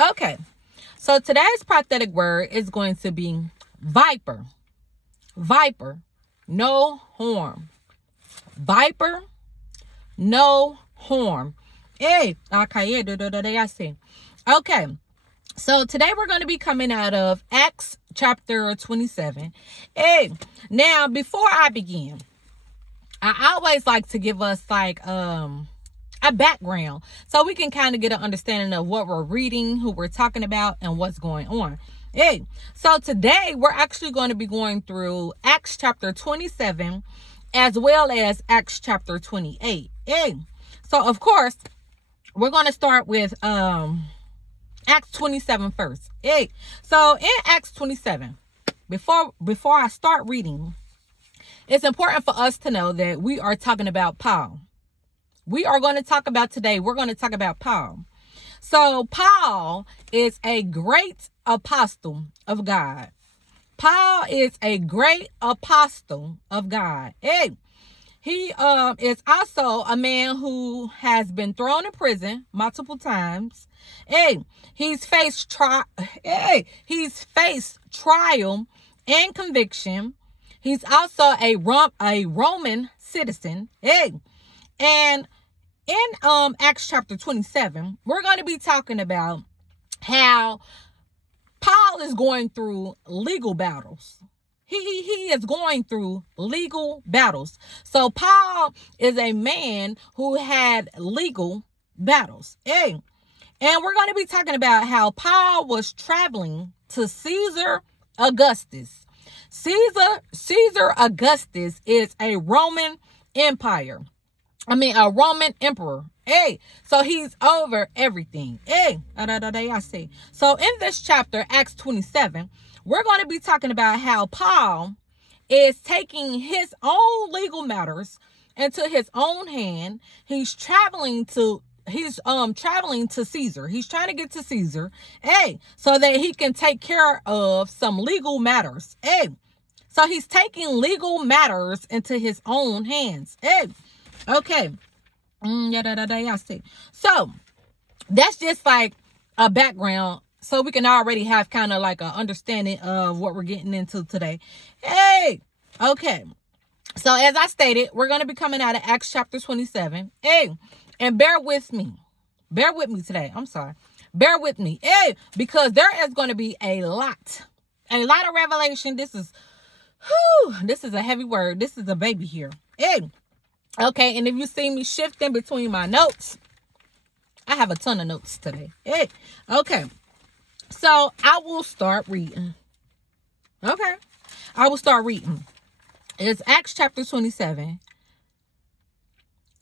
Okay. So today's prophetic word is going to be viper. Viper. No harm. Viper. No harm. Hey. Okay. Okay. So today we're going to be coming out of Acts chapter 27. Hey. Now, before I begin, I always like to give us like a background so we can kind of get an understanding of what we're reading, who we're talking about, and what's going on. Hey, so today we're actually going to be going through Acts chapter 27 as well as Acts chapter 28. Hey, so of course we're going to start with Acts 27 first. Hey, so in Acts 27, before I start reading, it's important for us to know that we are talking about Paul. We're going to talk about Paul. So Paul is a great apostle of God. Paul is a great apostle of God. Hey, he is also a man who has been thrown in prison multiple times. Hey, he's faced trial and conviction. He's also a Roman citizen. Hey, and in Acts chapter 27, we're going to be talking about how Paul is going through legal battles. He is going through legal battles. So Paul is a man who had legal battles. Hey, and we're going to be talking about how Paul was traveling to Caesar Augustus. Caesar Augustus is a Roman emperor. Hey, so he's over everything. Hey, I see. So in this chapter, Acts 27, we're going to be talking about how Paul is taking his own legal matters into his own hand. He's traveling to Caesar. He's trying to get to Caesar, hey, so that he can take care of some legal matters. Hey, so he's taking legal matters into his own hands. Hey, okay. So that's just like a background, so we can already have kind of like an understanding of what we're getting into today. Hey, okay. So as I stated, we're going to be coming out of Acts chapter 27. Hey, and bear with me today. I'm sorry. Bear with me. Hey, because there is going to be a lot of revelation. This is a heavy word. This is a baby here. Hey, okay. And if you see me shifting between my notes, I have a ton of notes today. Hey, okay. So I will start reading. Okay. I will start reading. It's Acts chapter 27.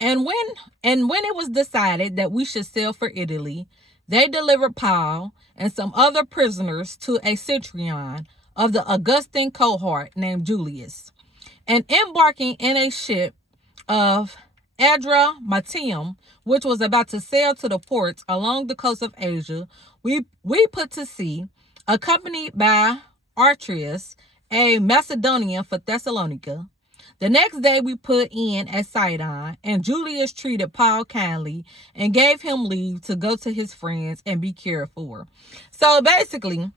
And when it was decided that we should sail for Italy, they delivered Paul and some other prisoners to a centurion of the Augustan cohort named Julius. And embarking in a ship of Adramyttium, which was about to sail to the ports along the coast of Asia, we put to sea, accompanied by Archias, a Macedonian for Thessalonica. The next day we put in at Sidon, and Julius treated Paul kindly and gave him leave to go to his friends and be cared for. So basically,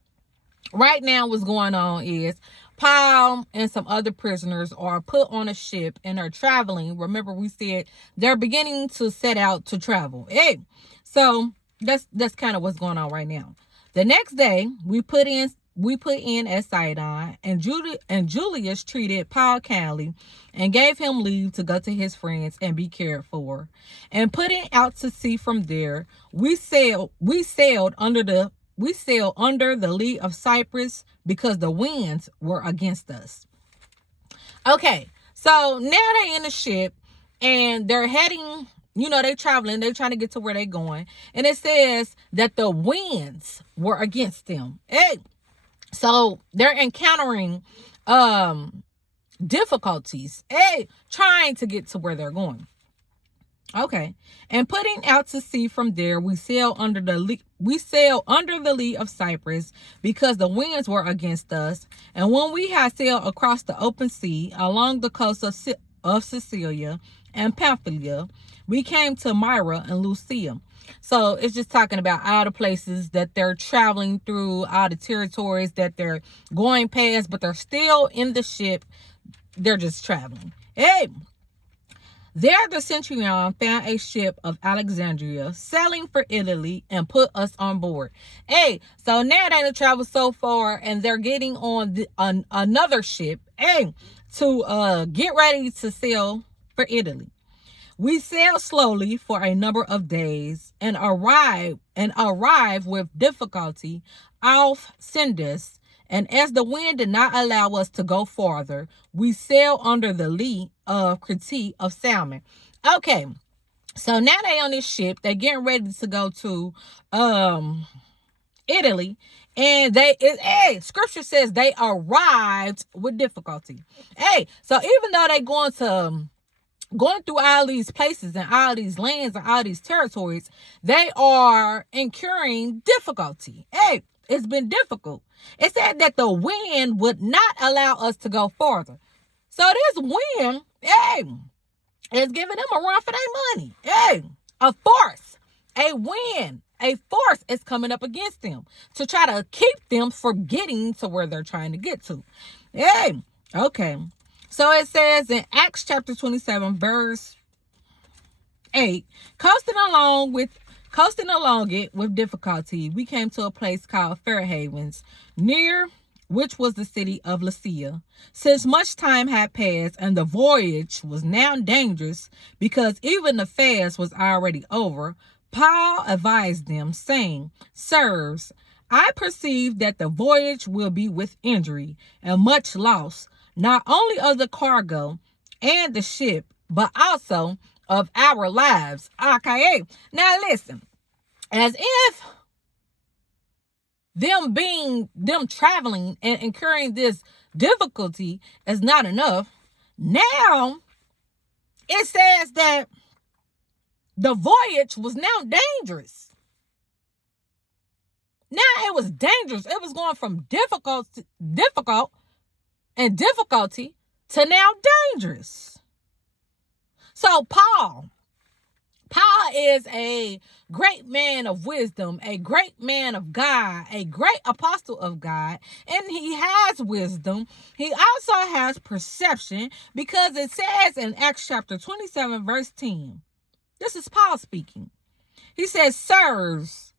right now what's going on is Paul and some other prisoners are put on a ship and are traveling. Remember, we said they're beginning to set out to travel. Hey, so that's kind of what's going on right now. The next day we put in at Sidon, and Julius treated Paul kindly and gave him leave to go to his friends and be cared for. And putting out to sea from there, we sailed under the lee of Cyprus because the winds were against us. Okay, so now they're in the ship and they're heading, they're traveling, they're trying to get to where they're going. And it says that the winds were against them. Hey, so they're encountering difficulties, trying to get to where they're going. Okay, and putting out to sea from there, we sail under the lee of Cyprus because the winds were against us. And when we had sailed across the open sea along the coast of Sicilia and Pamphylia, we came to Myra and Lucia. So it's just talking about all the places that they're traveling through, all the territories that they're going past, but they're still in the ship. They're just traveling. Hey, there the centurion found a ship of Alexandria sailing for Italy and put us on board. Hey, so now they done traveled so far and they're getting on another ship, hey, to get ready to sail for Italy. We sailed slowly for a number of days and arrived with difficulty off Sindus. And as the wind did not allow us to go farther, we sailed under the lee of Crete of Salmon. Okay, so now they on this ship. They're getting ready to go to Italy. And scripture says they arrived with difficulty. Hey, so even though they going through all these places and all these lands and all these territories, they are incurring difficulty. Hey, it's been difficult. It said that the wind would not allow us to go farther. So this wind, hey, is giving them a run for their money. Hey, a force, a wind, a force is coming up against them to try to keep them from getting to where they're trying to get to. Hey, okay. So it says in Acts chapter 27, verse 8, coasting along it with difficulty, we came to a place called Fair Havens, near which was the city of Lycia. Since much time had passed and the voyage was now dangerous, because even the fast was already over, Paul advised them, saying, Sirs, I perceive that the voyage will be with injury and much loss, not only of the cargo and the ship, but also of our lives. Okay, now listen, as if them traveling and incurring this difficulty is not enough, now it says that the voyage was now dangerous. Now it was dangerous. It was going from difficult and difficulty to now dangerous. So Paul is a great man of wisdom, a great man of God, a great apostle of God, and he has wisdom. He also has perception, because it says in Acts chapter 27, verse 10, this is Paul speaking. He says, Sirs,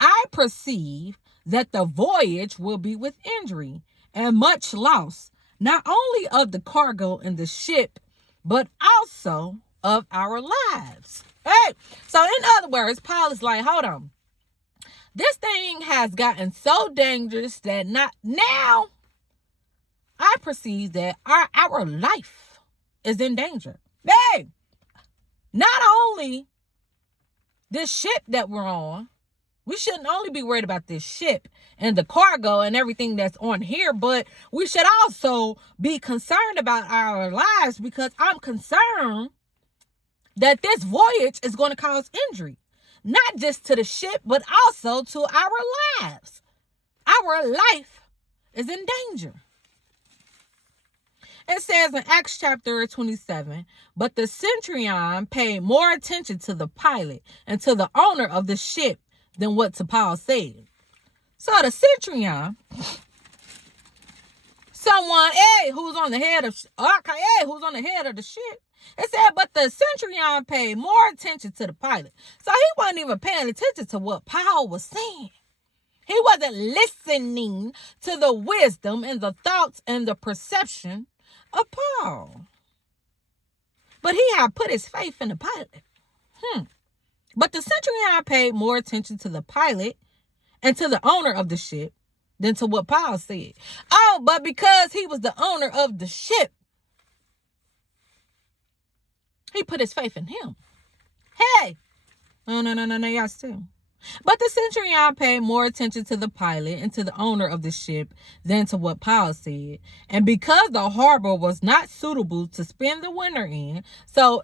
I perceive that the voyage will be with injury and much loss, not only of the cargo and the ship, but also of our lives. Hey, so in other words, Paul is like, hold on. This thing has gotten so dangerous that now I perceive that our life is in danger. Hey, not only this ship that we're on, we shouldn't only be worried about this ship and the cargo and everything that's on here, but we should also be concerned about our lives, because I'm concerned that this voyage is going to cause injury, not just to the ship, but also to our lives. Our life is in danger. It says in Acts chapter 27, but the centurion paid more attention to the pilot and to the owner of the ship than what to Paul said. So the centurion, someone, who's on the head of the ship, it said, but the centurion paid more attention to the pilot. So he wasn't even paying attention to what Paul was saying. He wasn't listening to the wisdom and the thoughts and the perception of Paul. But he had put his faith in the pilot. But the centurion paid more attention to the pilot and to the owner of the ship than to what Paul said. Oh, but because he was the owner of the ship, he put his faith in him. Hey, no, y'all still. But the centurion paid more attention to the pilot and to the owner of the ship than to what Paul said. And because the harbor was not suitable to spend the winter in, so,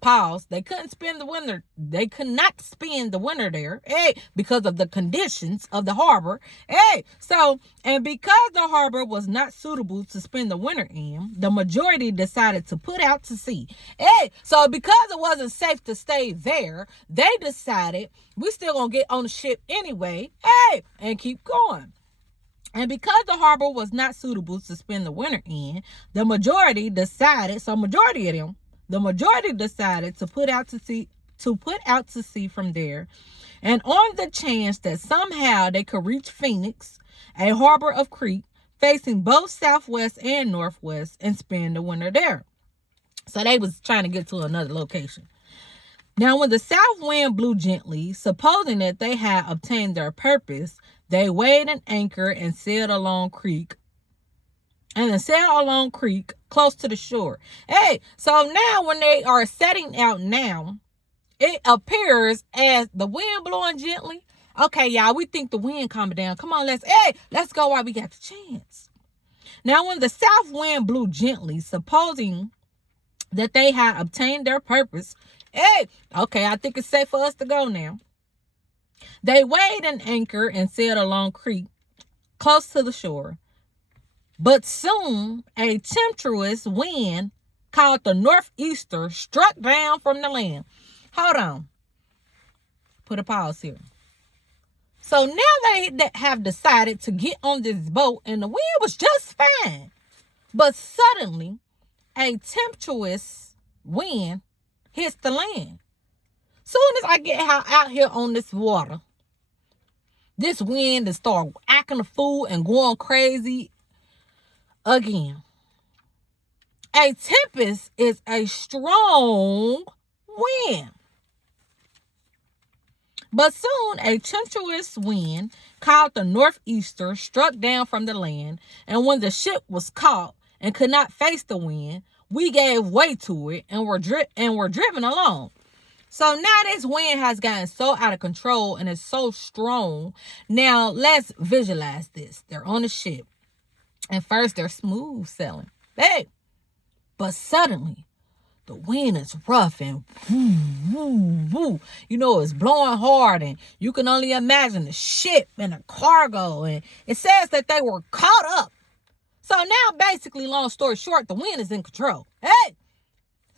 pause. They couldn't spend the winter. They could not spend the winter there, because of the conditions of the harbor. And because the harbor was not suitable to spend the winter in, the majority decided to put out to sea. So because it wasn't safe to stay there, they decided we still gonna get on the ship anyway, and keep going. And because the harbor was not suitable to spend the winter in, the majority decided to put out to sea from there. And on the chance that somehow they could reach Phoenix, a harbor of Crete, facing both southwest and northwest, and spend the winter there. So they was trying to get to another location. Now, when the south wind blew gently, supposing that they had obtained their purpose, they weighed an anchor and sailed along creek. Close to the shore. So now when they are setting out now, it appears as the wind blowing gently. Okay, y'all, we think the wind coming down. Come on, let's go while we got the chance. Now, when the south wind blew gently, supposing that they had obtained their purpose, okay, I think it's safe for us to go now. They weighed an anchor and sailed along creek, close to the shore. But soon a tempestuous wind called the northeaster struck down from the land. Hold on. Put a pause here. So now they have decided to get on this boat, and the wind was just fine. But suddenly, a tempestuous wind hits the land. Soon as I get out here on this water, this wind is start acting a fool and going crazy again. A tempest is a strong wind. But soon a tempestuous wind called the northeaster struck down from the land, and when the ship was caught and could not face the wind, we gave way to it and were driven along. So now this wind has gotten so out of control and is so strong. Now let's visualize this. They're on a ship. And first they're smooth sailing. But suddenly the wind is rough and woo, woo, woo. It's blowing hard, and you can only imagine the ship and the cargo. And it says that they were caught up. So now basically, long story short, the wind is in control.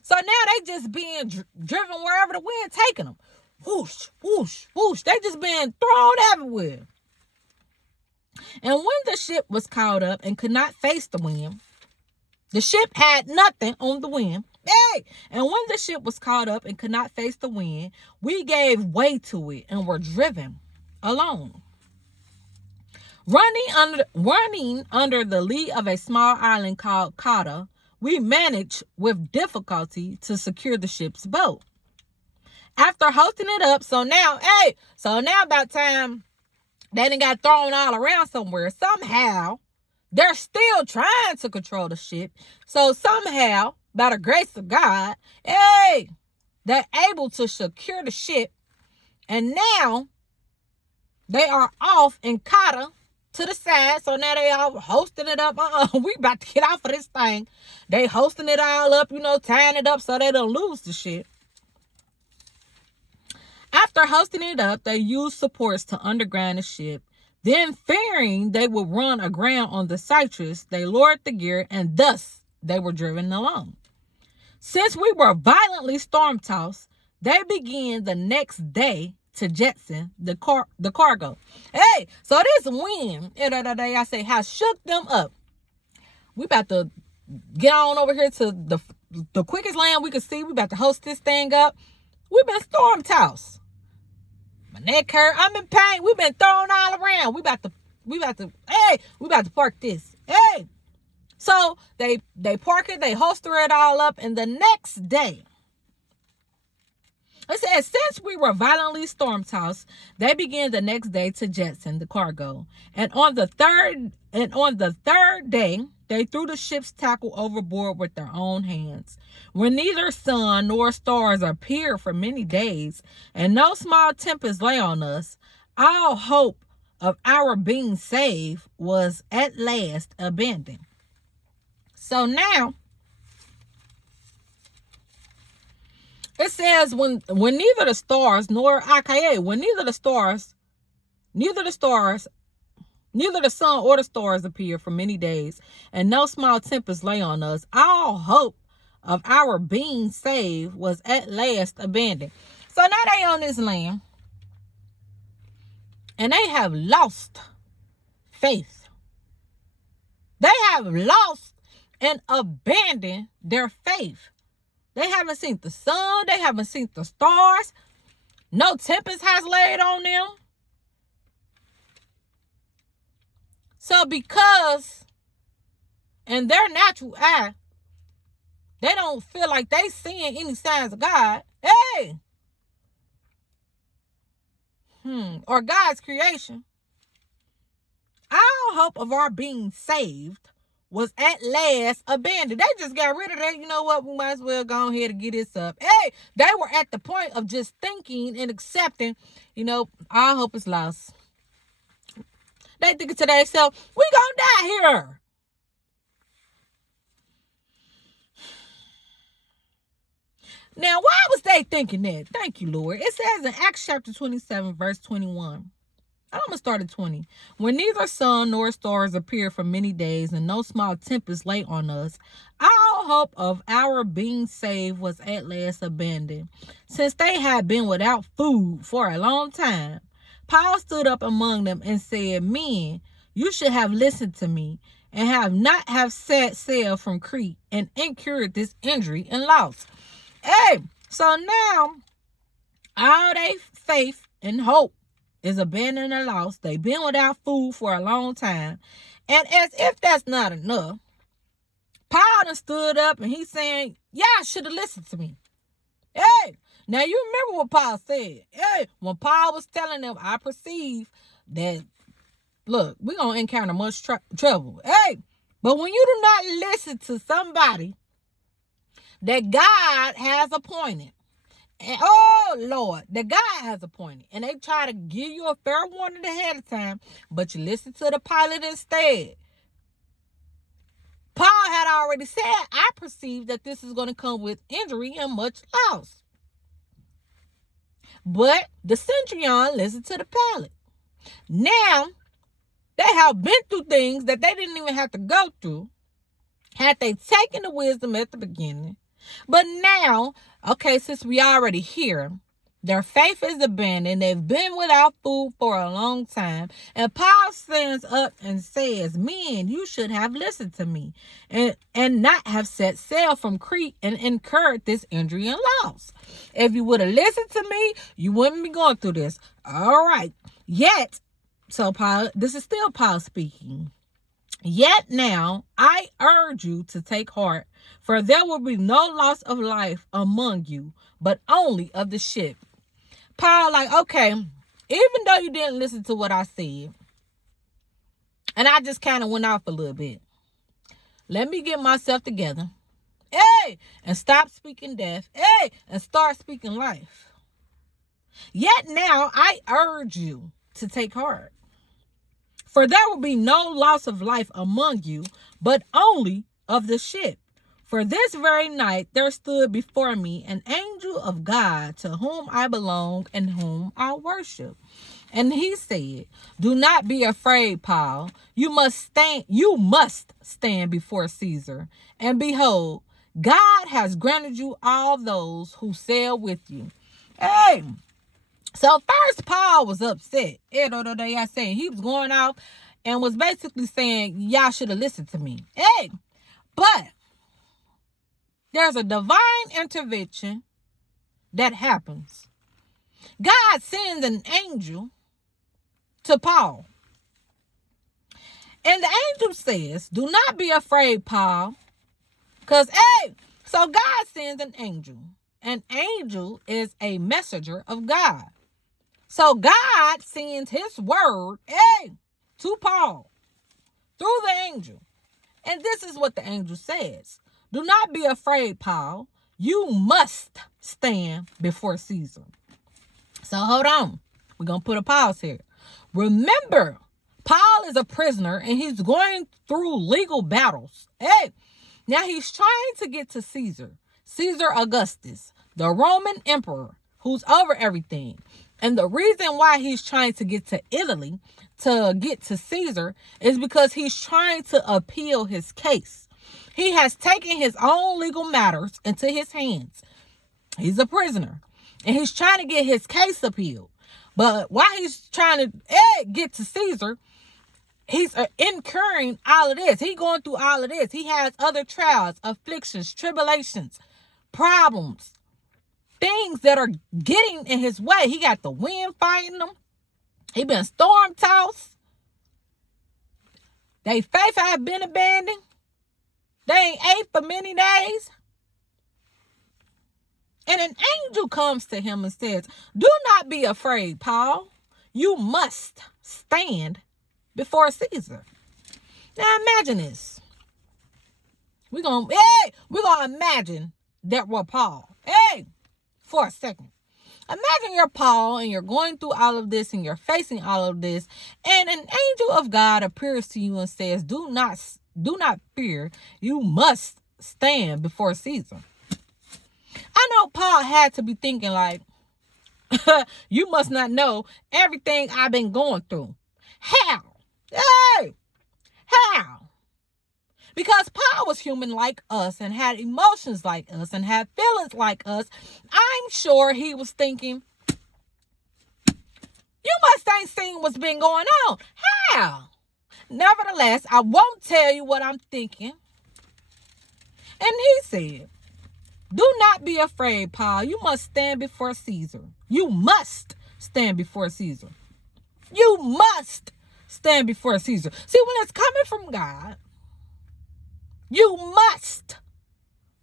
So now they just being driven wherever the wind taking them. Whoosh, whoosh, whoosh. They just being thrown everywhere. And when the ship was caught up and could not face the wind, the ship had nothing on the wind. And when the ship was caught up and could not face the wind, we gave way to it and were driven along. Running under the lee of a small island called Cauda, we managed with difficulty to secure the ship's boat. After hosting it up, so now about time they done got thrown all around somewhere. Somehow, they're still trying to control the ship. So somehow, by the grace of God, they're able to secure the ship. And now, they are off in Cauda to the side. So now they all hosting it up. We about to get off of this thing. They hosting it all up, tying it up so they don't lose the shit. After hosting it up, they used supports to underground the ship. Then, fearing they would run aground on the Citrus, they lowered the gear, and thus they were driven along. Since we were violently storm-tossed, they began the next day to jettison the cargo. So this wind, I say, has shook them up. We about to get on over here to the quickest land we could see. We about to host this thing up. We've been storm-tossed. My neck hurt. I'm in pain. We've been thrown all around. We about to park this. So they park it, they holster it all up, and the next day, it says, since we were violently storm-tossed, they began the next day to jettison the cargo. And on the third day, they threw the ship's tackle overboard with their own hands. When neither sun nor stars appeared for many days, and no small tempest lay on us, all hope of our being saved was at last abandoned. So now, It says when neither the stars nor Aka, when neither the sun or the stars appear for many days, and no small tempest lay on us, all hope of our being saved was at last abandoned. So now they on this land, and they have lost faith. They have lost and abandoned their faith. They haven't seen the sun. They haven't seen the stars. No tempest has laid on them. So because in their natural eye, they don't feel like they seeing any signs of God. Hey! Or God's creation. Our hope of our being saved was at last abandoned. They just got rid of that. You know what? We might as well go ahead and get this up. Hey, they were at the point of just thinking and accepting, our hope is lost. They thinking to themselves, we gonna die here. Now, why was they thinking that? Thank you, Lord. It says in Acts chapter 27, verse 21. I'm going to start at 20. When neither sun nor stars appear for many days, and no small tempest lay on us, all hope of our being saved was at last abandoned. Since they had been without food for a long time, Paul stood up among them and said, men, you should have listened to me, and have set sail from Crete, and incurred this injury and loss. Hey, so now all their faith and hope is abandoned and lost. They've been without food for a long time. And as if that's not enough, Paul done stood up and he's saying, y'all should have listened to me. Hey, now you remember what Paul said. Hey, when Paul was telling them, I perceive that, look, we're going to encounter much trouble. Hey, but when you do not listen to somebody that God has appointed, and, oh, Lord, that God has appointed, and they try to give you a fair warning ahead of time, but you listen to the pilot instead. Paul had already said, I perceive that this is going to come with injury and much loss. But the centurion listened to the pilot. Now, they have been through things that they didn't even have to go through, had they taken the wisdom at the beginning. But now, okay, since we already here, their faith is abandoned. They've been without food for a long time. And Paul stands up and says, men, you should have listened to me and not have set sail from Crete and incurred this injury and loss. If you would have listened to me, you wouldn't be going through this. All right. Yet, so Paul, this is still Paul speaking. Yet now I urge you to take heart, for there will be no loss of life among you, but only of the ship. Paul, like, okay, even though you didn't listen to what I said, and I just kind of went off a little bit, let me get myself together, hey, and stop speaking death, hey, and start speaking life. Yet now I urge you to take heart, for there will be no loss of life among you, but only of the ship. For this very night there stood before me an angel of God, to whom I belong and whom I worship. And he said, do not be afraid, Paul. You must stand before Caesar. And behold, God has granted you all those who sail with you. Hey, so first Paul was upset. He was going off and was basically saying, y'all should have listened to me. Hey, but there's a divine intervention that happens. God sends an angel to Paul. And the angel says, do not be afraid, Paul. Because, hey, so God sends an angel. An angel is a messenger of God. So God sends his word, hey, to Paul through the angel. And this is what the angel says. Do not be afraid, Paul. You must stand before Caesar. So hold on. We're going to put a pause here. Remember, Paul is a prisoner and he's going through legal battles. Hey, now he's trying to get to Caesar Augustus, the Roman emperor who's over everything. And the reason why he's trying to get to Italy, to get to Caesar, is because he's trying to appeal his case. He has taken his own legal matters into his hands. He's a prisoner. And he's trying to get his case appealed. But while he's trying to get to Caesar, he's incurring all of this. He's going through all of this. He has other trials, afflictions, tribulations, problems, things that are getting in his way. He got the wind fighting him. He been storm tossed. They faith have been abandoned. They ain't ate for many days. And an angel comes to him and says, do not be afraid, Paul. You must stand before Caesar. Now imagine this. We're gonna imagine that we're Paul. For a second. Imagine you're Paul and you're going through all of this and you're facing all of this, and an angel of God appears to you and says, do not fear. You must stand before Caesar. I know Paul had to be thinking like, you must not know everything I've been going through. How? How? Because Paul was human like us and had emotions like us and had feelings like us. I'm sure he was thinking, you must ain't seen what's been going on. How? Nevertheless, I won't tell you what I'm thinking. And he said, do not be afraid, Paul. You must stand before Caesar. You must stand before Caesar. You must stand before Caesar. See, when it's coming from God, you must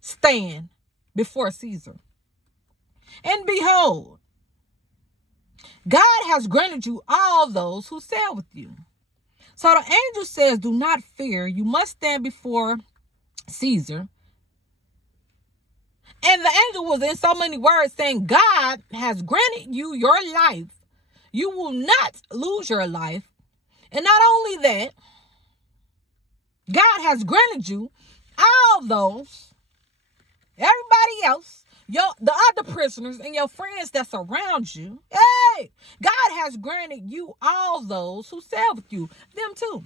stand before Caesar. And behold, God has granted you all those who sail with you. So the angel says, do not fear. You must stand before Caesar. And the angel was in so many words saying, God has granted you your life. You will not lose your life. And not only that, God has granted you all those, everybody else, the other prisoners and your friends that surround you. God has granted you all those who sail with you, them too.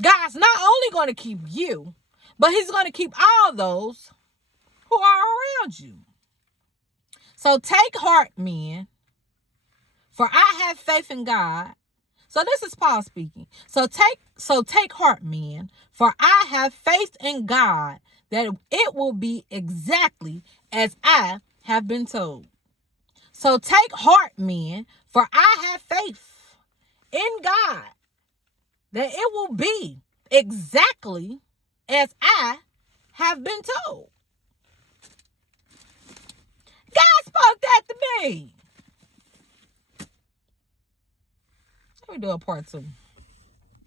God's not only going to keep you, but he's going to keep all those who are around you. So take heart, men, for I have faith in God. So this is Paul speaking. So take heart, men, for I have faith in God that it will be exactly as I have been told. So take heart, men, for I have faith in God that it will be exactly as I have been told. God spoke that to me. Let me do a part 2.